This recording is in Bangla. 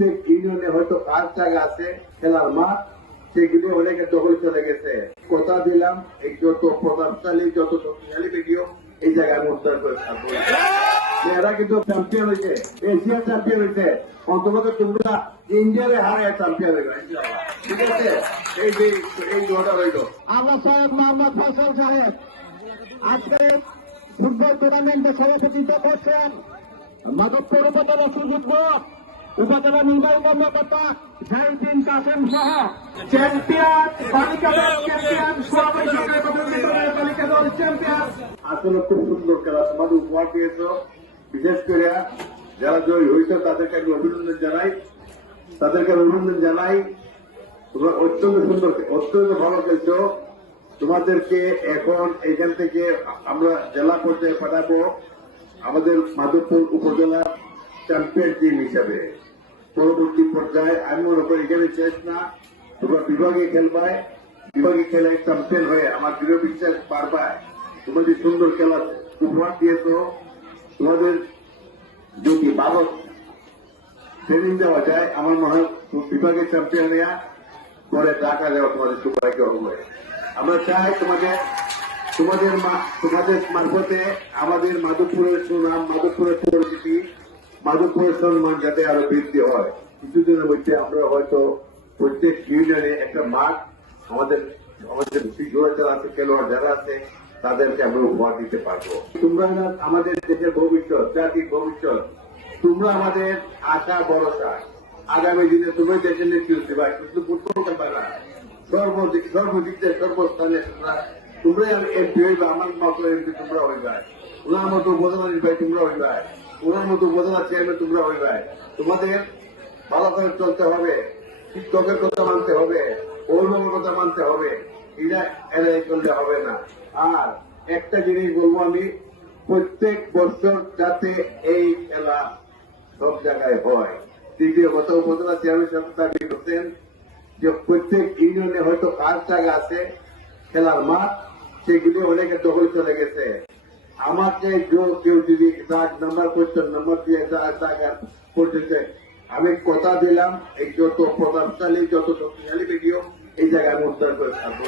প্রত্যেক ইউনিয়নে হয়তো কার জায়গা আছে খেলার মাঠ, সেগুলো অনেকে দখল চলে গেছে। কথা দিলাম এই যত প্রভাবশালী যত শক্তিশালী ভিডিও এই জায়গায় উদ্ধার করে থাকবো। এরা কিন্তু চ্যাম্পিয়ন হয়েছে, এশিয়া চ্যাম্পিয়ন হয়েছে, অন্তত তোমরা ইন্ডিয়ারে হারে চ্যাম্পিয়ন হয়ে গেছে। ঠিক আছে, এই দোয়াটা রইল। আল্লাহ সাহেব মোহাম্মদ ফসল সাহেব আজকে ফুটবল টুর্নামেন্টে সভাপতিত্ব করছেন মাধবপুর উপজেলা সুযোগ বোর্ড উপজেলা নির্বাহী কর্মকর্তা জাহিউদ্দিন কাসেম সহ চ্যাম্পিয়ন বালিকা দল চ্যাম্পিয়ন বালিকা দল চ্যাম্পিয়ন। আসলে খুব সুন্দর খেলা, তোমাদের উপহার দিয়েছ। বিশেষ করে যারা জয়ী হয়েছে তাদেরকে আমি অভিনন্দন জানাই। তোমরা অত্যন্ত সুন্দর, অত্যন্ত ভালো খেলছো। তোমাদেরকে এখন এখান থেকে আমরা জেলা পর্যায়ে পাঠাবো আমাদের মাধবপুর উপজেলা চ্যাম্পিয়ন টিম হিসাবে। পরবর্তী পর্যায়ে আমি মনে করি এখানে শেষ না, তোমরা বিভাগে খেলবায়, বিভাগে খেলে চ্যাম্পিয়ন হয়ে আমার দৃঢ় বিশ্বাস পারবায়। তোমাদের সুন্দর খেলা উপহার দিয়েছ। তোমাদের যদি ভালো ট্রেনিং দেওয়া যায়, আমার মনে হয় বিভাগের চ্যাম্পিয়ন নেওয়া পরে টাকা দেওয়া তোমাদের সবাইকে হবে। আমরা চাই তোমাদের মারফতে আমাদের মাধবপুরের সুনাম, মাধবপুরের পরিচিতি, মাধবপুরের সম্মান যাতে আরো বৃদ্ধি হয়। কিছুদিনের মধ্যে আমরা হয়তো প্রত্যেক ইউনিয়নে একটা মাঠ আমাদের যারা আছে, খেলোয়াড় যারা আছে তাদেরকে আমরা উপহার দিতে পারবো। তোমরা আমাদের দেশের ভবিষ্যৎ, জাতির ভবিষ্যৎ, তোমরা আমাদের আশা ভরসা। আগামী দিনে তুমি দেশের নেতৃত্ব দিবা, শুধু ফুটবল খেলবা না, সর্বদিক থেকে সর্বস্থানে তোমরাই এমপি হইবা। আমার মতো এমপি তোমরা হইবা, ওনার মতো উপজেলা নির্বাহী তোমরা হইবা, ওনার মতো উপজেলা চেয়ারম্যান তোমরা হইবা। তোমাদের ভালো করে চলতে হবে, শিক্ষকের কথা মানতে হবে, অভিভাবকের কথা মানতে হবে, এটা এড়াই করলে হবে না। আর একটা জিনিস বলবো আমি, প্রত্যেক বছর যাতে এই খেলা সব জায়গায় হয়। তৃতীয় কথা, উপজেলা চেয়ারম্যান সাহেব দাবি করছেন যে প্রত্যেক ইউনিয়নে হয়তো কার জায়গা আছে খেলার মাঠ, সেগুলি অনেকে দখল চলে গেছে। আমাকে কেউ যদি নাম্বার কোয়েশ্চেন নাম্বার দিয়ে জায়গা করতেছে, আমি কথা দিলাম এই যত প্রভাবশালী যত শক্তিশালী ভিডিও এই জায়গায় উদ্ধার করে থাকবো।